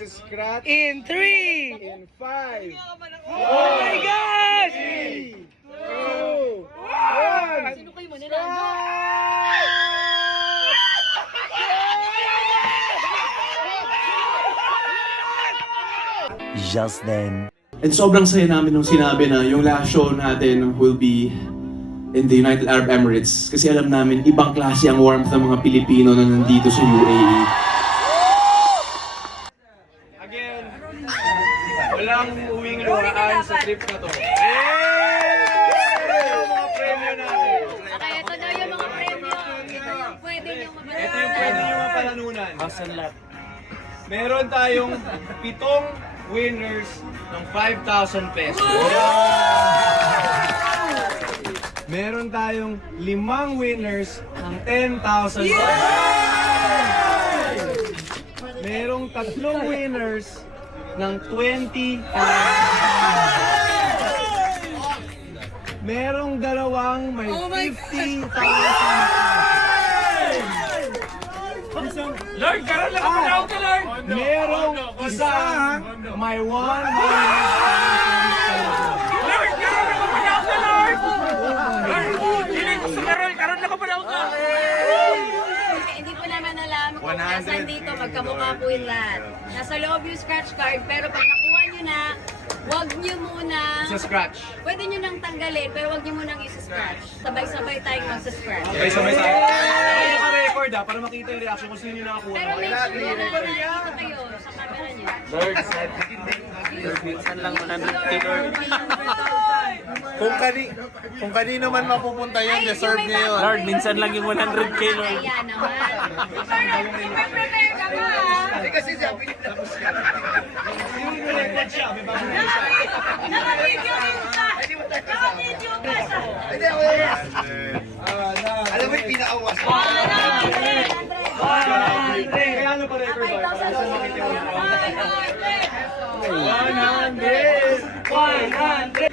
Scratch In 3. in 5. Oh my gosh! 3, 2, 1. Sino kayo mananalo? Just then. And sobrang saya namin nung sinabi na yung last show natin will be in the United Arab Emirates. Kasi alam namin, ibang klase ang warmth ng mga Pilipino na nandito sa UAE. Again, walang uwing luhaan sa trip na to. Mga premyo natin. Okay, ito daw yung mga premyo. Ito yung pwede niyong mapalanunan. Ito yung pwede nyo mapalanunan. Meron tayong 7 winners ng 5,000 pesos. Meron tayong 5 winners ng 10,000 pesos. Merong 3 winners ng 20,000. Merong 2 may 50,000. Lord, karoon lang ako na Lord! Merong isa may 100,000. Lord, karoon lang ako na Lord! Lord, karoon lang ako na Hindi po naman alam kung nasan dito, magkamukha po yung lahat. Nasa loob yung scratch card, pero pag nakuha nyo na, huwag nyo muna, Sa scratch. pwede nyo nang tanggalin, pero huwag nyo munang isa-scratch. Sabay-sabay tayong magsa-scratch. Sabay-sabay tayo. Ay, naka-record para makita yung reaction kung sino yung nakakuha. Pero make sure na nakikita kayo sa camera nyo. Kung kanino man mapupunta yun, deserve niya yun. Lord, minsan lang yung 100K, Lord. Kaya naman. Prepare ka ba? Naka-video rin ka! Naka-video ka sa... Alam mo yung pinakawas. Kaya ano pa record ba? 100! 100!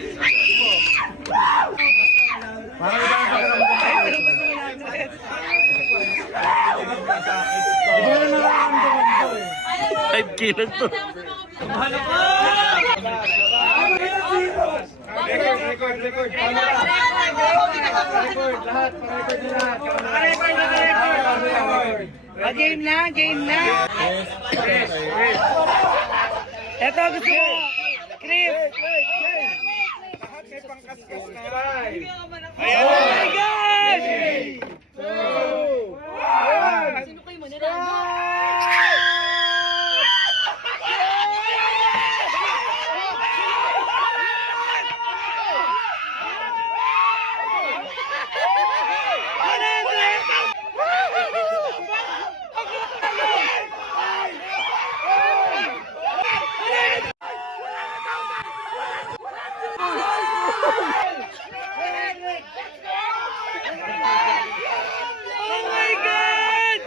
Record! Record! Lahat! Pa-record na lahat! Record! Game na, game na. Eto, gusto ko. Chris. Lahat may pangkaskas na. 5, Oh my gosh! 2, 1. Sino kayo mananalo? Oh my God!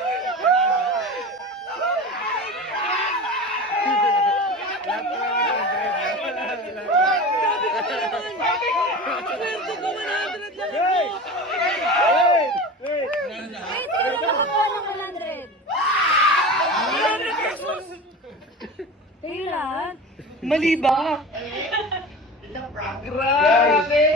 Wait, sino nakakuha ng 100? Kayo lahat? Mali ba? Grabe!